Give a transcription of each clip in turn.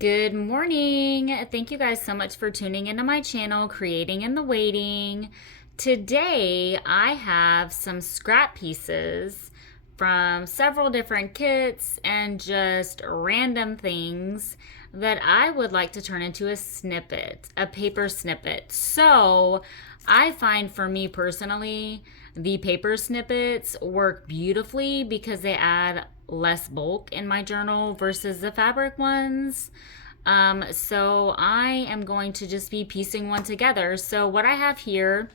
Good morning. Thank you guys so much for tuning into my channel, Creating in the Waiting. Today, I have some scrap pieces from several different kits and just random things that I would like to turn into a snippet, a paper snippet. So, I find for me personally, the paper snippets work beautifully because they add less bulk in my journal versus the fabric ones. So I am going to just be piecing one together. So what I have here,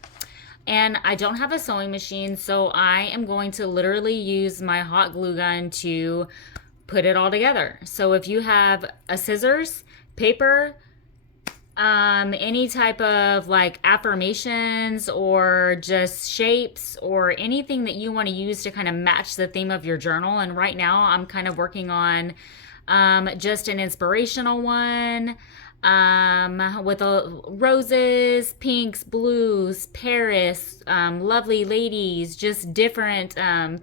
and I don't have a sewing machine, so I am going to literally use my hot glue gun to put it all together. So if you have a scissors, paper, any type of like affirmations or just shapes or anything that you want to use to kind of match the theme of your journal. And right now I'm kind of working on just an inspirational one with roses, pinks, blues, Paris, lovely ladies, just different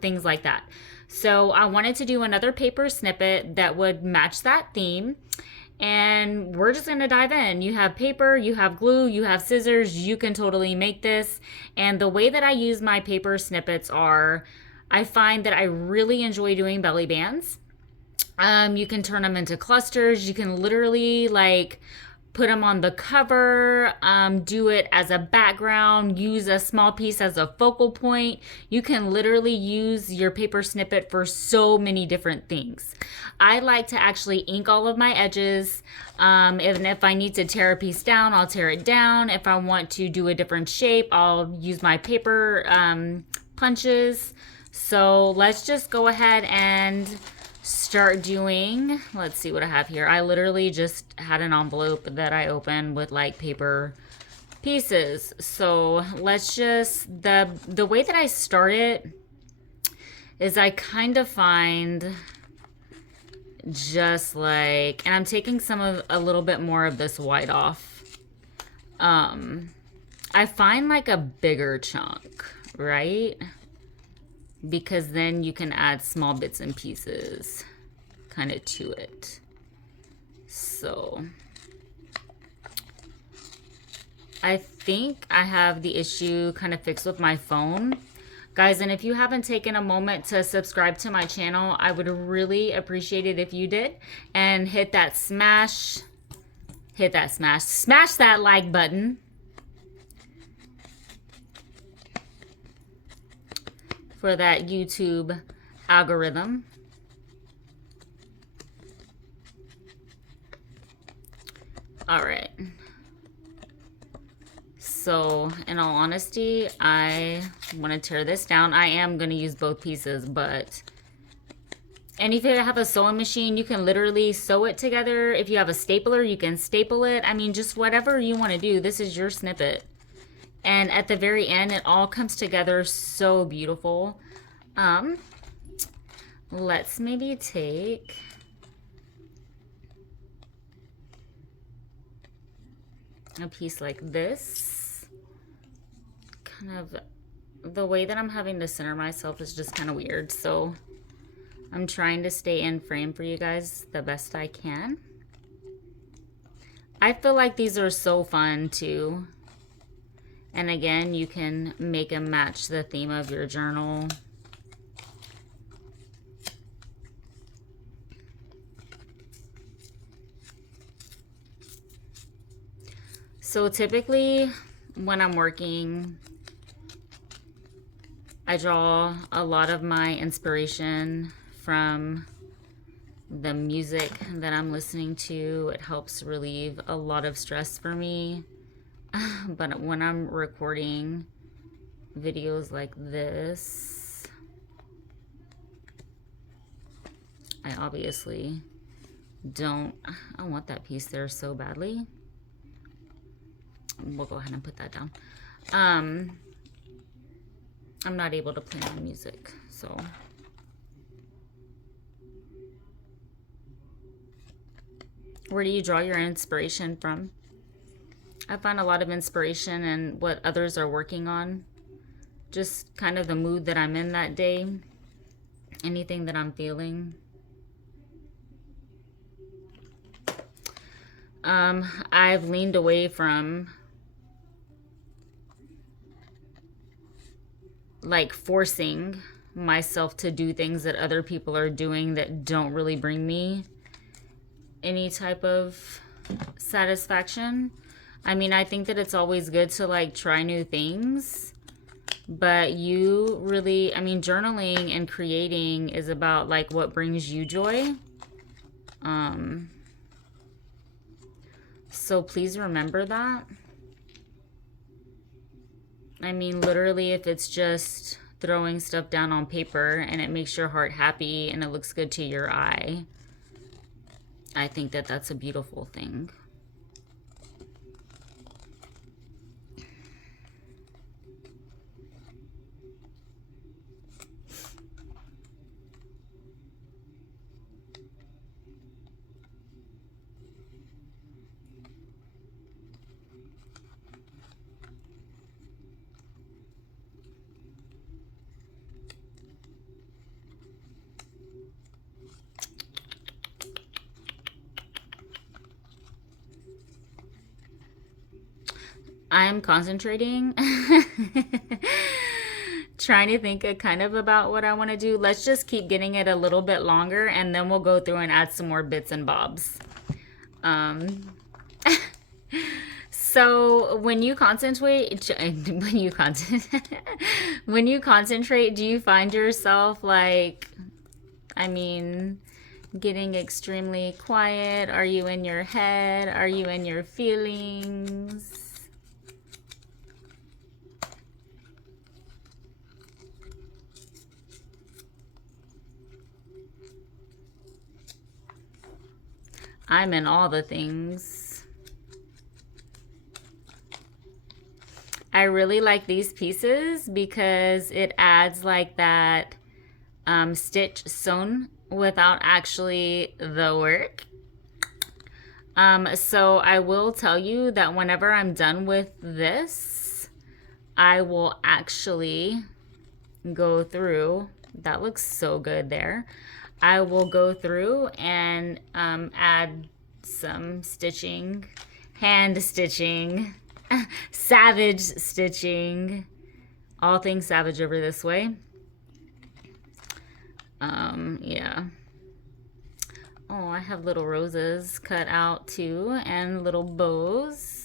things like that. So I wanted to do another paper snippet that would match that theme. And we're just gonna dive in. You have paper, you have glue, you have scissors, you can totally make this. And the way that I use my paper snippets are, I find that I really enjoy doing belly bands. You can turn them into clusters. You can literally like put them on the cover, do it as a background, use a small piece as a focal point. You can literally use your paper snippet for so many different things. I like to actually ink all of my edges. Even if I need to tear a piece down, I'll tear it down. If I want to do a different shape, I'll use my paper punches. So let's just go ahead and start doing, let's see what I have here. I literally just had an envelope that I opened with like paper pieces. So let's just, the way that I start it is I kind of find just like, and I'm taking some of a little bit more of this white off. I find like a bigger chunk, right? Because then you can add small bits and pieces kind of to it. So I think I have the issue kind of fixed with my phone. Guys, and if you haven't taken a moment to subscribe to my channel, I would really appreciate it if you did. And hit that smash that like button. For that YouTube algorithm. All right. So, in all honesty, I want to tear this down. I am going to use both pieces, but... And if you have a sewing machine, you can literally sew it together. If you have a stapler, you can staple it. I mean, just whatever you want to do. This is your snippet. And at the very end, it all comes together so beautiful. Let's maybe take a piece like this. Kind of, the way that I'm having to center myself is just kind of weird. So I'm trying to stay in frame for you guys the best I can. I feel like these are so fun too. And again, you can make them match the theme of your journal. So typically, when I'm working, I draw a lot of my inspiration from the music that I'm listening to. It helps relieve a lot of stress for me. But when I'm recording videos like this, I obviously don't, I want that piece there so badly. We'll go ahead and put that down. I'm not able to play my music, so. Where do you draw your inspiration from? I find a lot of inspiration in what others are working on. Just kind of the mood that I'm in that day. Anything that I'm feeling. I've leaned away from like forcing myself to do things that other people are doing that don't really bring me any type of satisfaction. I mean, I think that it's always good to like try new things, but you really, I mean, journaling and creating is about like what brings you joy. So please remember that. I mean, literally, if it's just throwing stuff down on paper and it makes your heart happy and it looks good to your eye, I think that that's a beautiful thing. I'm concentrating, trying to think kind of about what I want to do. Let's just keep getting it a little bit longer and then we'll go through and add some more bits and bobs. So when you concentrate, when you concentrate, do you find yourself like, I mean, getting extremely quiet? Are you in your head? Are you in your feelings? I'm in all the things. I really like these pieces because it adds like that stitch sewn without actually the work. So I will tell you that whenever I'm done with this, I will actually go through. That looks so good there. I will go through and add some stitching, hand stitching, savage stitching, all things savage over this way. Yeah. Oh, I have little roses cut out too and little bows.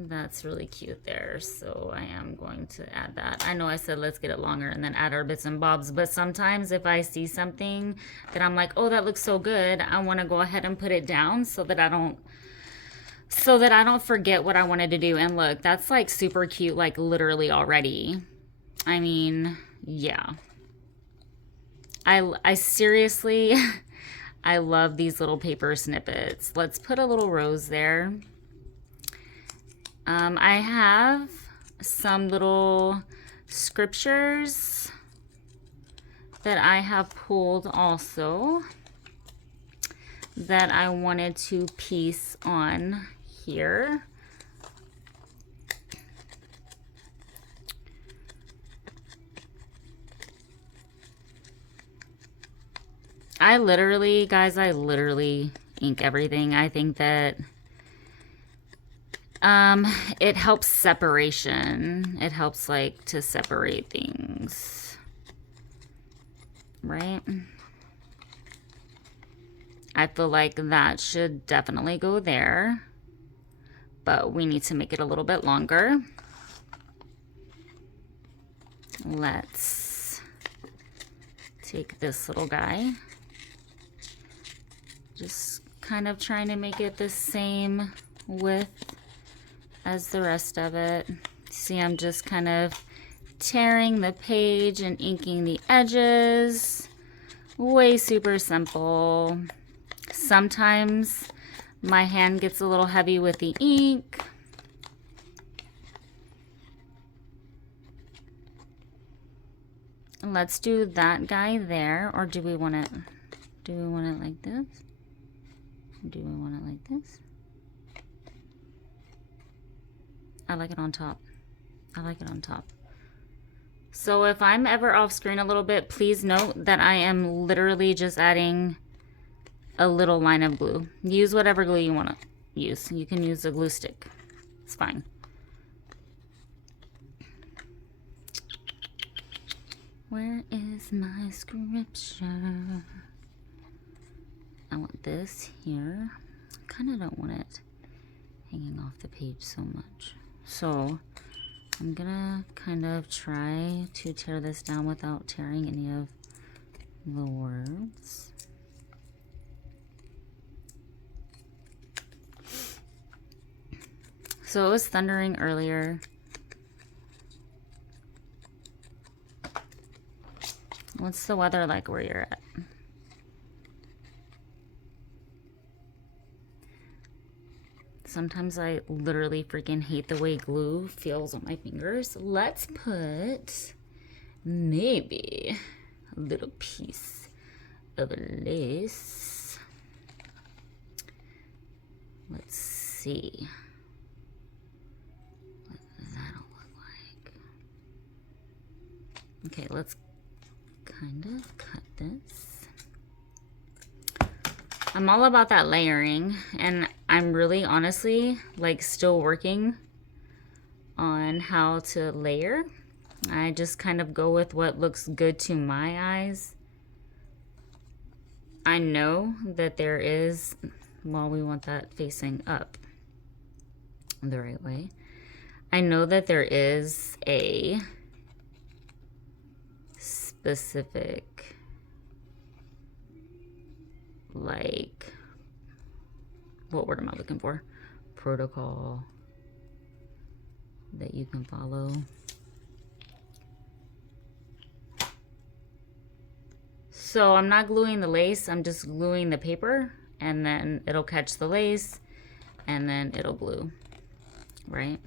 That's really cute there. So I am going to add that. I know I said let's get it longer and then add our bits and bobs, but sometimes if I see something that I'm like, oh, that looks so good, I want to go ahead and put it down so that I don't forget what I wanted to do. And look, that's like super cute, like literally already. I mean, yeah. I seriously I love these little paper snippets. Let's put a little rose there. I have some little scriptures that I have pulled also that I wanted to piece on here. Guys, I literally ink everything. I think that it helps separation. It helps like to separate things, right? I feel like that should definitely go there, but we need to make it a little bit longer. Let's take this little guy. Just kind of trying to make it the same width as the rest of it. See, I'm just kind of tearing the page and inking the edges. Way super simple. Sometimes my hand gets a little heavy with the ink. Let's do that guy there, or do we want it like this? Do we want it like this? I like it on top. I like it on top. So if I'm ever off screen a little bit, please note that I am literally just adding a little line of glue. Use whatever glue you want to use. You can use a glue stick. It's fine. Where is my scripture? I want this here. I kind of don't want it hanging off the page so much. So I'm gonna kind of try to tear this down without tearing any of the words. So it was thundering earlier. What's the weather like where you're at? Sometimes I literally freaking hate the way glue feels on my fingers. Let's put maybe a little piece of lace. Let's see what that'll look like. Okay, let's kind of cut this. I'm all about that layering, and I'm really honestly like still working on how to layer. I just kind of go with what looks good to my eyes. I know that there is, well, we want that facing up the right way. I know that there is a specific, like, what word am I looking for? Protocol that you can follow. So I'm not gluing the lace, I'm just gluing the paper, and then it'll catch the lace, and then it'll glue, right?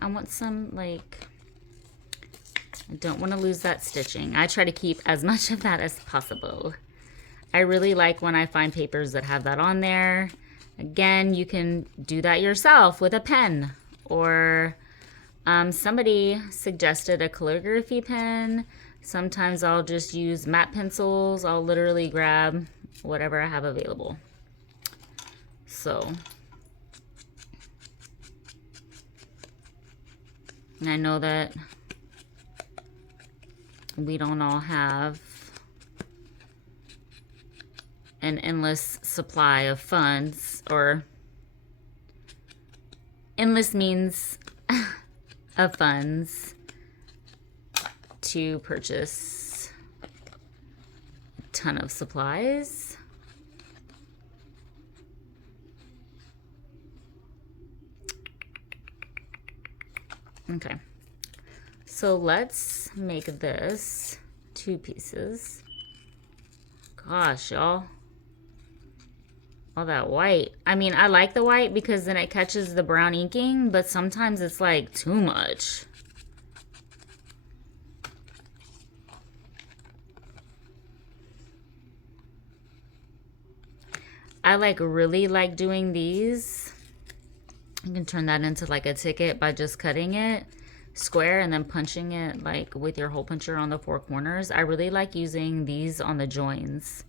I want some, like, I don't want to lose that stitching. I try to keep as much of that as possible. I really like when I find papers that have that on there. Again, you can do that yourself with a pen, or somebody suggested a calligraphy pen. Sometimes I'll just use matte pencils. I'll literally grab whatever I have available. So I know that we don't all have an endless supply of funds or endless means of funds to purchase a ton of supplies. Okay, so let's make this 2 pieces. Gosh, y'all. All that white. I mean, I like the white because then it catches the brown inking, but sometimes it's like too much. I really like doing these. You can turn that into like a ticket by just cutting it square and then punching it like with your hole puncher on the 4 corners. I really like using these on the joins.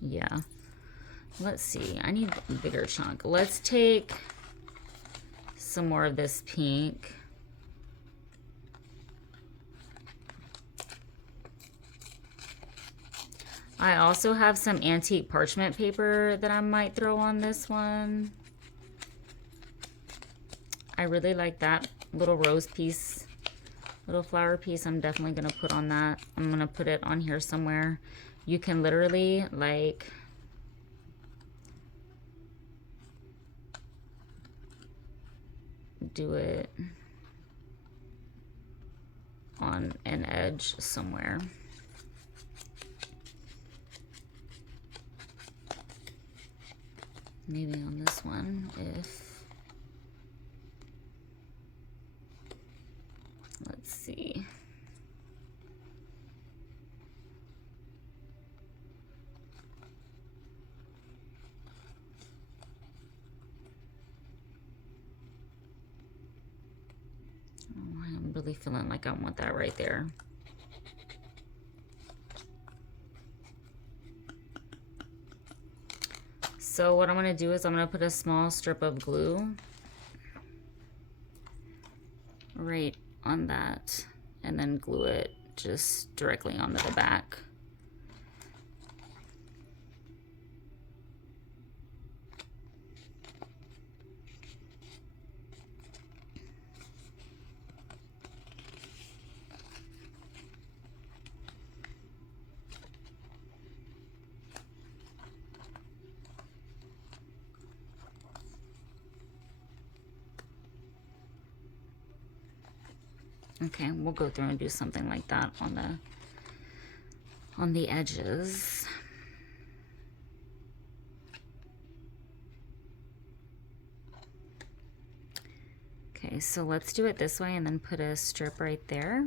Yeah. Let's see. I need a bigger chunk. Let's take some more of this pink. I also have some antique parchment paper that I might throw on this one. I really like that little rose piece, little flower piece. I'm definitely going to put on that. I'm going to put it on here somewhere. You can literally like do it on an edge somewhere. Maybe on this one, if, let's see. really feeling like I want that right there. So what I'm going to do is I'm going to put a small strip of glue right on that and then glue it just directly onto the back. Okay, we'll go through and do something like that on the edges. Okay, so let's do it this way and then put a strip right there.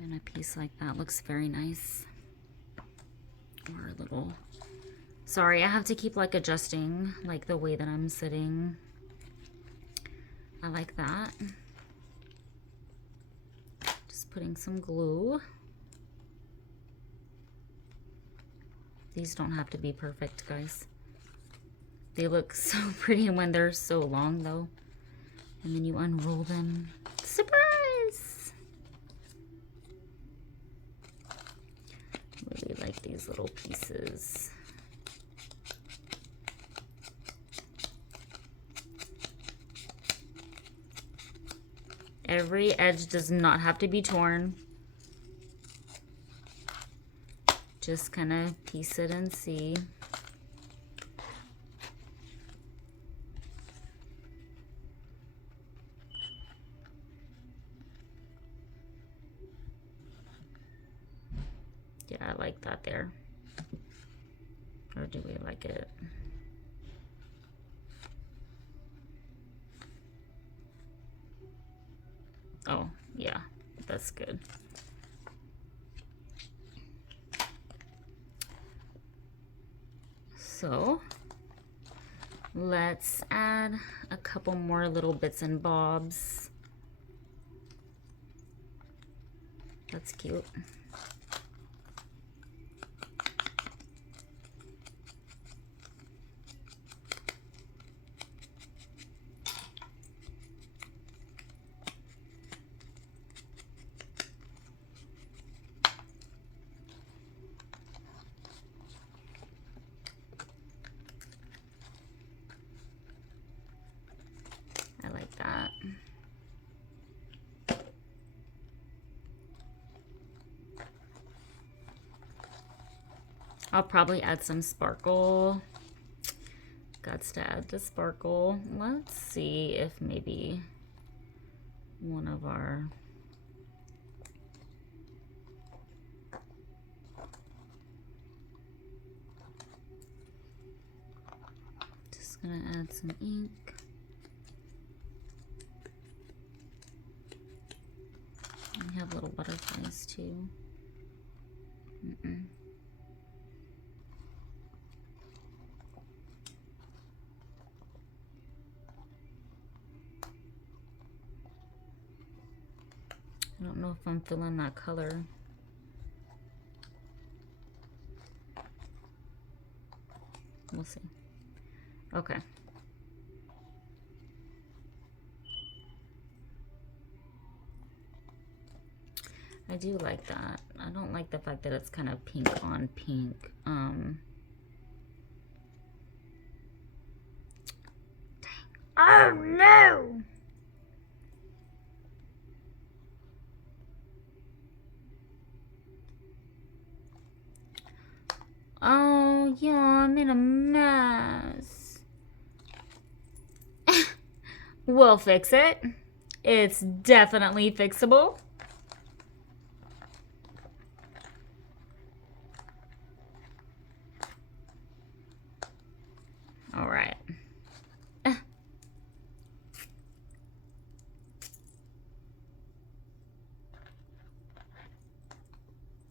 And a piece like that looks very nice. Or a little... Sorry, I have to keep like adjusting like the way that I'm sitting. I like that. Just putting some glue. These don't have to be perfect, guys. They look so pretty when they're so long though. And then you unroll them. Surprise! Really like these little pieces. Every edge does not have to be torn. Just kind of piece it and see. Yeah, I like that there. Or do we like it? Oh, yeah, that's good. So let's add a couple more little bits and bobs. That's cute. I like that. I'll probably add some sparkle. Gots to add the sparkle. Let's see if maybe one of our... Just gonna add some ink. We have little butterflies too. I don't know if I'm feeling that color. We'll see. Okay. I do like that. I don't like the fact that it's kind of pink on pink. Oh no! Oh yeah, I'm in a mess. We'll fix it. It's definitely fixable. All right.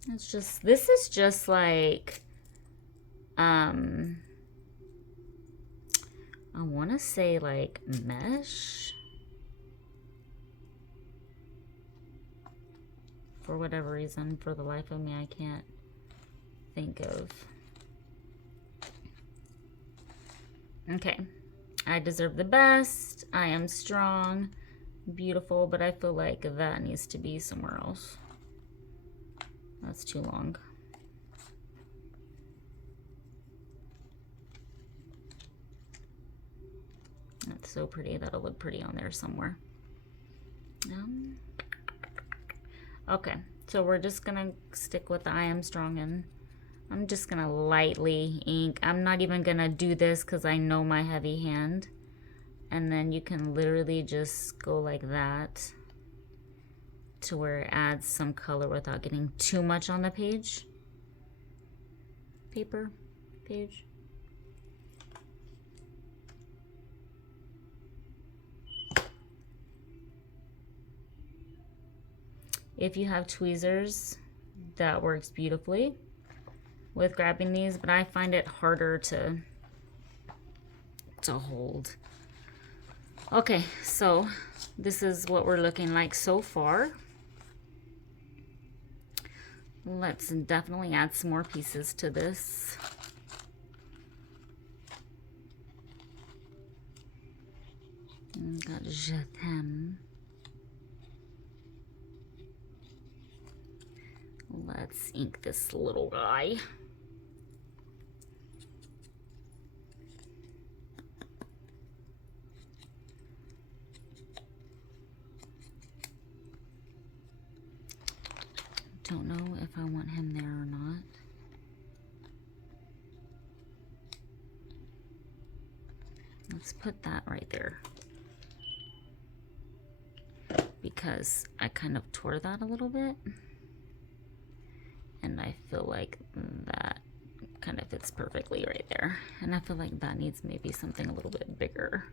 It's just, this is just like, I want to say like mesh. For whatever reason, for the life of me, I can't think of. Okay, I deserve the best. I am strong, beautiful, but I feel like that needs to be somewhere else. That's too long. That's so pretty. That'll look pretty on there somewhere. Okay, so we're just gonna stick with the I am strong, and I'm just gonna lightly ink. I'm not even gonna do this because I know my heavy hand. And then you can literally just go like that to where it adds some color without getting too much on the page. Page. If you have tweezers, that works beautifully with grabbing these, but I find it harder to hold. Okay, so this is what we're looking like so far. Let's definitely add some more pieces to this. Got Je t'aime. Let's ink this little guy. Don't know if I want him there or not. Let's put that right there, because I kind of tore that a little bit, and I feel like that kind of fits perfectly right there, and I feel like that needs maybe something a little bit bigger.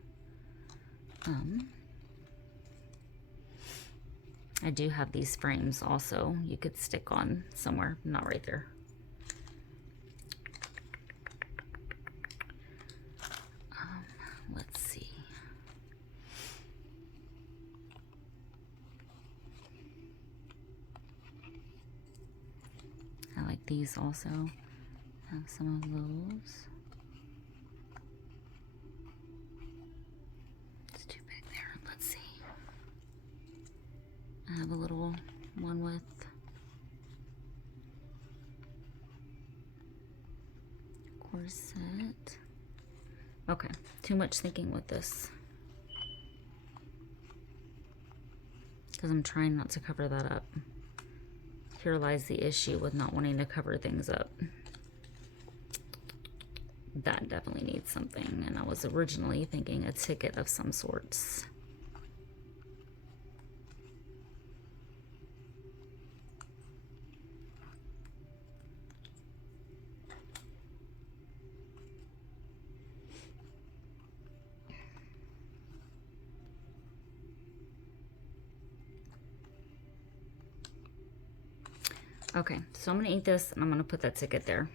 I do have these frames also you could stick on somewhere, not right there. Let's see. I like these also. Have some of those. It's too big there. Let's see. I have a little one with corset. Okay, too much thinking with this, because I'm trying not to cover that up. Here lies the issue with not wanting to cover things up. That definitely needs something, and I was originally thinking a ticket of some sorts. Okay, so I'm gonna ink this and I'm gonna put that ticket there.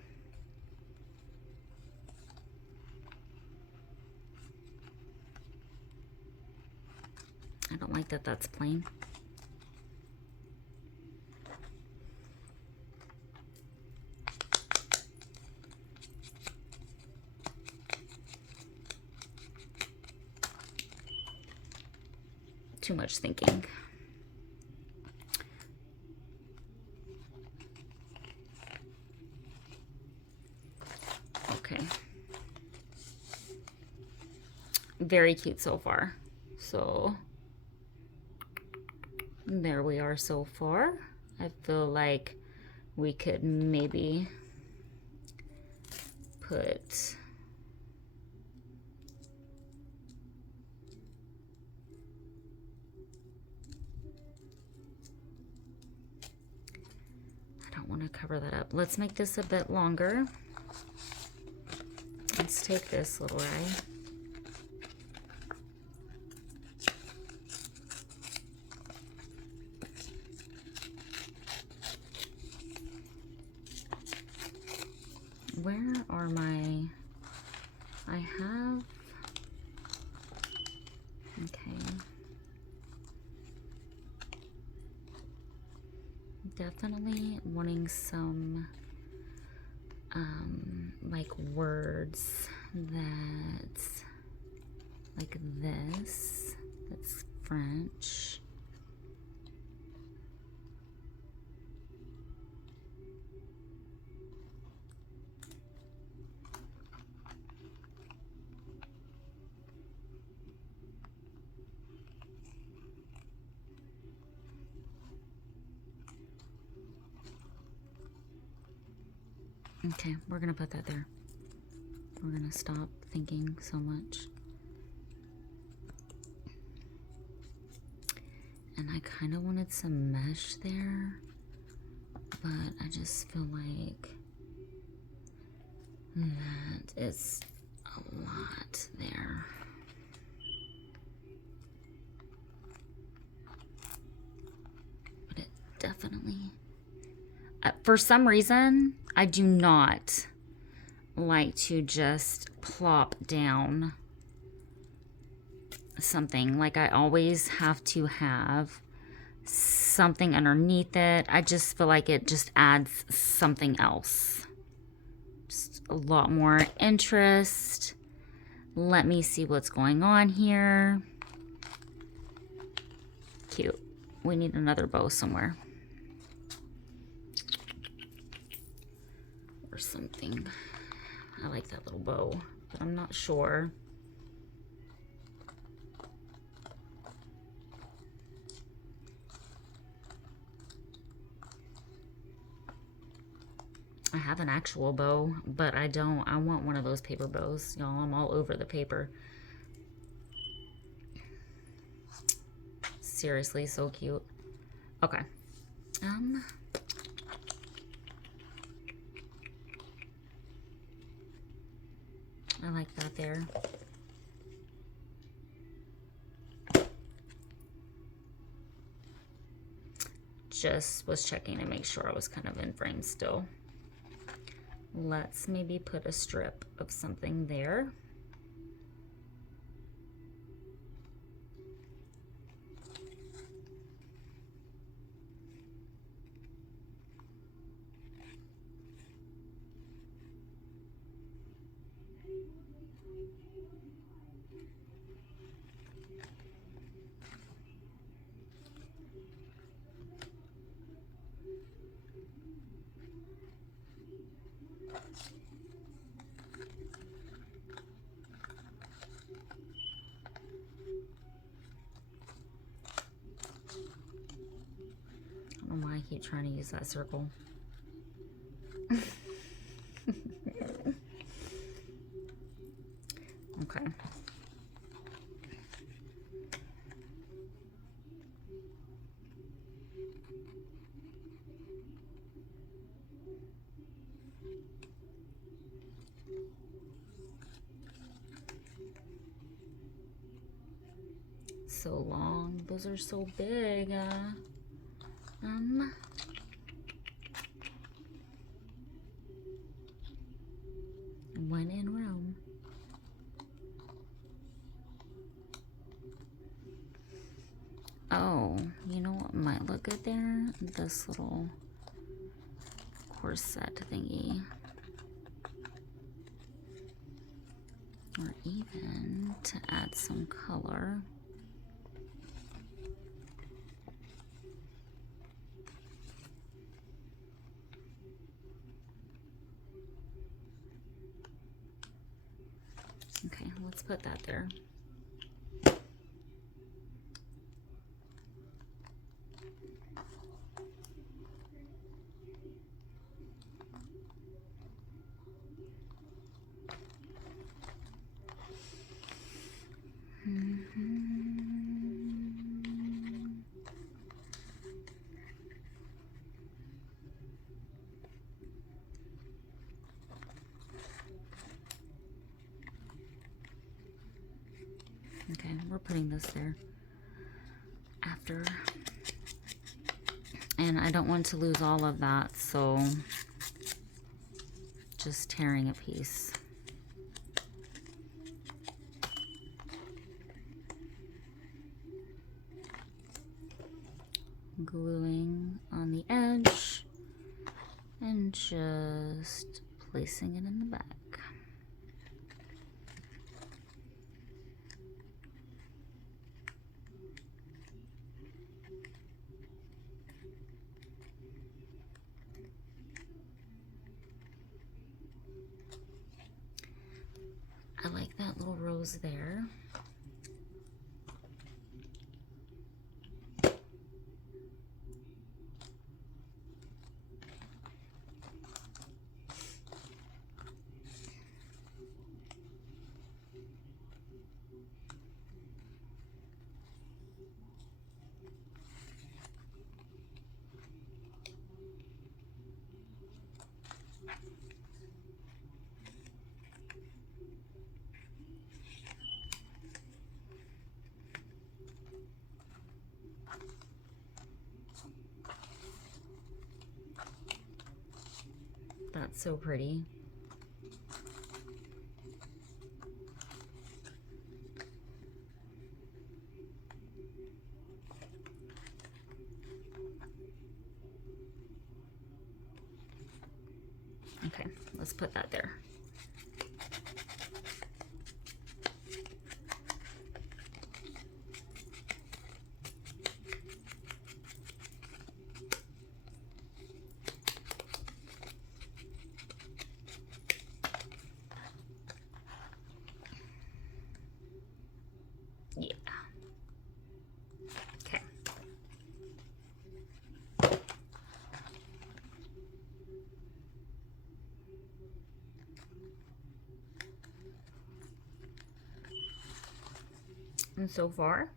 I don't like that that's plain. Too much thinking. Okay. Very cute so far. So there we are so far. I feel like we could maybe put I don't want to cover that up. Let's make this a bit longer. Let's take this little guy. where are my, I have, okay. Definitely wanting some, like words that's like this, that's French. Okay, we're gonna put that there. We're gonna stop thinking so much. And I kind of wanted some mesh there, but I just feel like that is a lot there. But it definitely, for some reason, I do not like to just plop down something. Like I always have to have something underneath it. I just feel like it just adds something else. Just a lot more interest. Let me see what's going on here. Cute. We need another bow somewhere. Or something. I like that little bow, but I'm not sure. I have an actual bow, but I don't. I want one of those paper bows. Y'all, I'm all over the paper. Seriously, so cute. Okay. I like that there. Just was checking to make sure I was kind of in frame still. Let's maybe put a strip of something there. I don't know why I keep trying to use that circle. Okay. So long. Those are so big. When in Rome. Oh, you know what might look good there? This little corset thingy. Or even to add some color. Okay, let's put that there. Okay, we're putting this there after. And I don't want to lose all of that, so just tearing a piece. Gluing on the edge and just placing it in the back. I like that little rose there. That's so pretty. Okay, let's put that there. Yeah. Okay. And so far,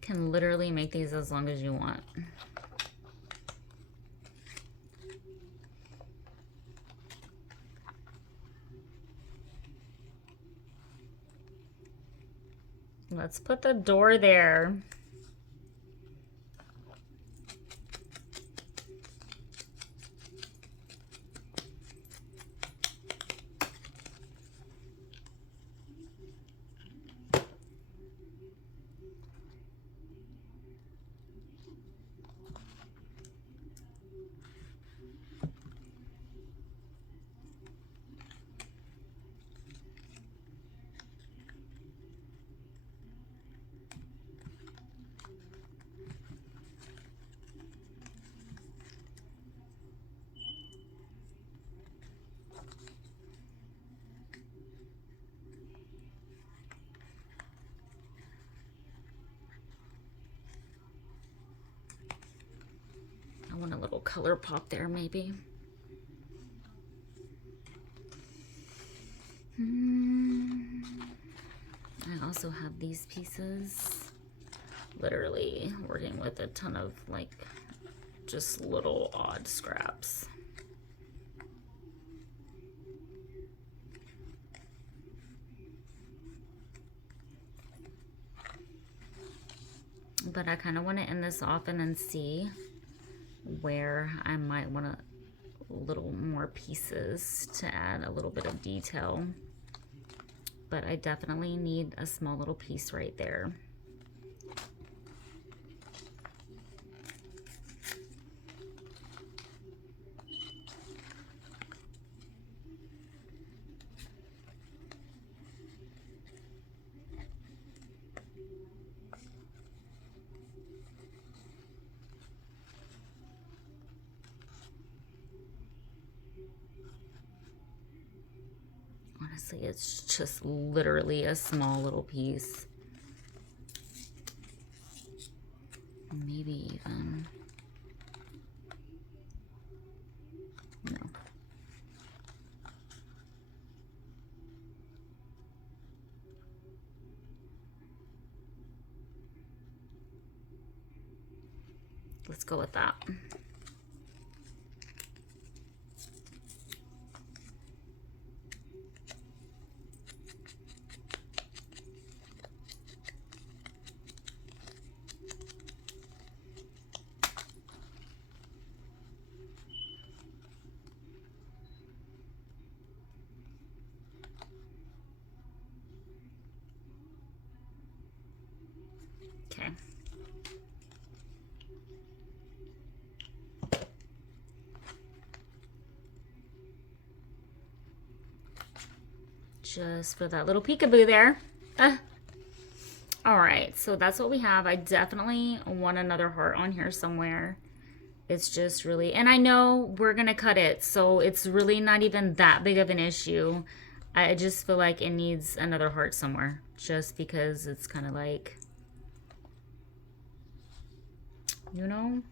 can literally make these as long as you want. Let's put the door there. I want a little color pop there, maybe. I also have these pieces. Literally working with a ton of like just little odd scraps. But I kind of want to end this off and then see where I might want a little more pieces to add a little bit of detail. But I definitely need a small little piece right there. Honestly, it's just literally a small little piece. Maybe even... no. Let's go with that. just for that little peekaboo there. All right, so that's what we have. I definitely want another heart on here somewhere. It's just really, and I know we're gonna cut it, so it's really not even that big of an issue. I just feel like it needs another heart somewhere, just because it's kind of like, you know?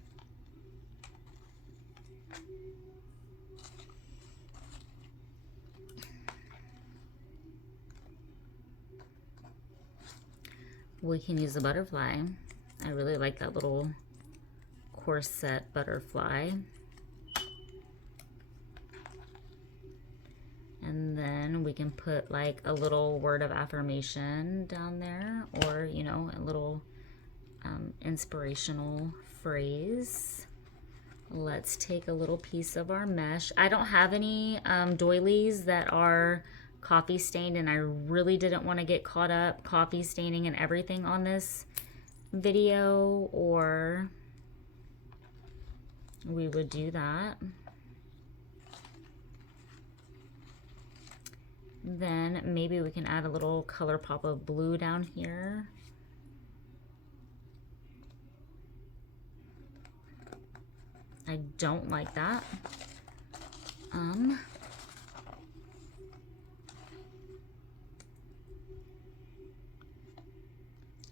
We can use a butterfly. I really like that little corset butterfly. And then we can put like a little word of affirmation down there, or, you know, a little inspirational phrase. Let's take a little piece of our mesh. I don't have any doilies that are coffee stained, and I really didn't want to get caught up coffee staining and everything on this video, or we would do that. Then maybe we can add a little color pop of blue down here. I don't like that.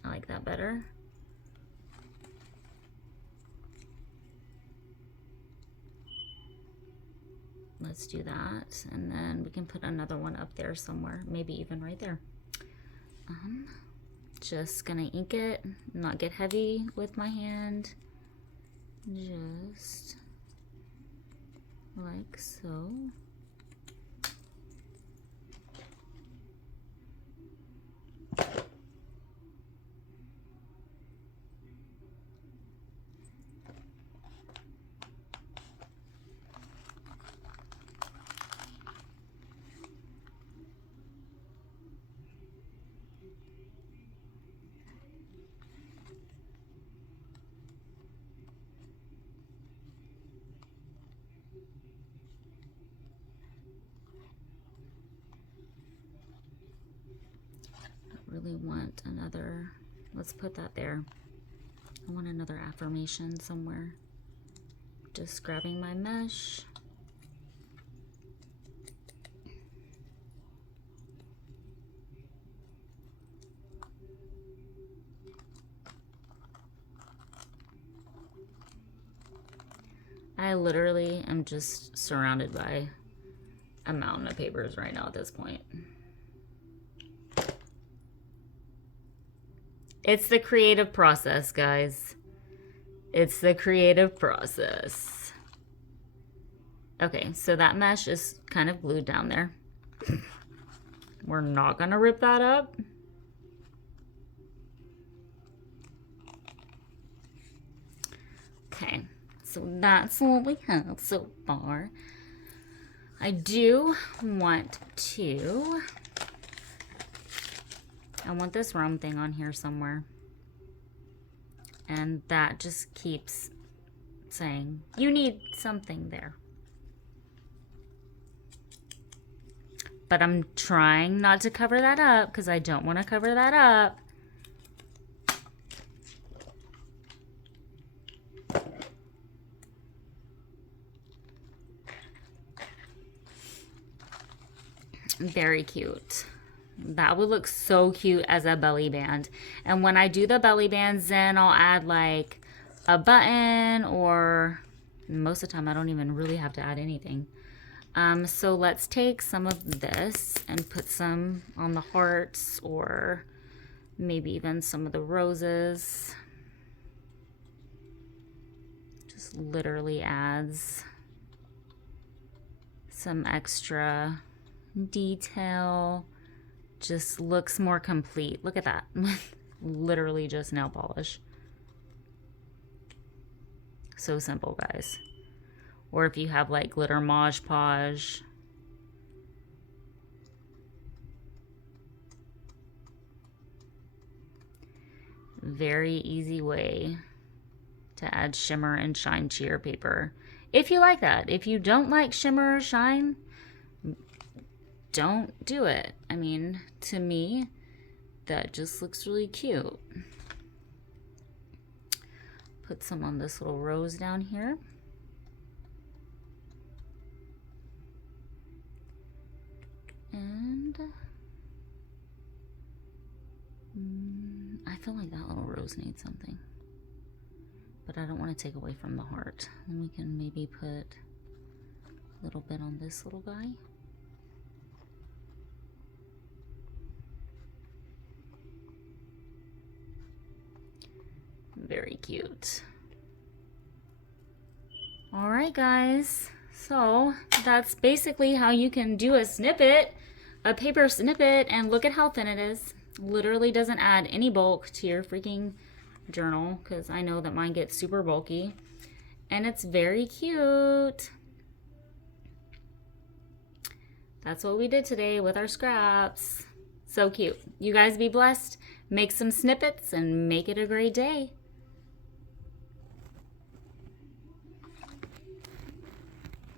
I like that better. Let's do that, and then we can put another one up there somewhere, maybe even right there. Just gonna ink it, not get heavy with my hand, just like so. Really want another, let's put that there. I want another affirmation somewhere. Just grabbing my mesh. I literally am just surrounded by a mountain of papers right now at this point. It's the creative process, guys. It's the creative process. Okay, so that mesh is kind of glued down there. We're not gonna rip that up. Okay, so that's what we have so far. I do want to, I want this Rome thing on here somewhere. And that just keeps saying, you need something there. But I'm trying not to cover that up because I don't want to cover that up. Very cute. That would look so cute as a belly band. And when I do the belly bands, then I'll add like a button, or most of the time I don't even really have to add anything. So let's take some of this and put some on the hearts, or maybe even some of the roses. Just literally adds some extra detail. Just looks more complete. Look at that. Literally just nail polish. So simple, guys. Or if you have like glitter Mod Podge. Very easy way to add shimmer and shine to your paper. If you like that. If you don't like shimmer or shine, don't do it. I mean, to me, that just looks really cute. Put some on this little rose down here. And I feel like that little rose needs something. But I don't want to take away from the heart. And we can maybe put a little bit on this little guy. Very cute. All right, guys. So that's basically how you can do a snippet, a paper snippet, and look at how thin it is. Literally doesn't add any bulk to your freaking journal, because I know that mine gets super bulky. And it's very cute. That's what we did today with our scraps. So cute. You guys be blessed. Make some snippets and make it a great day.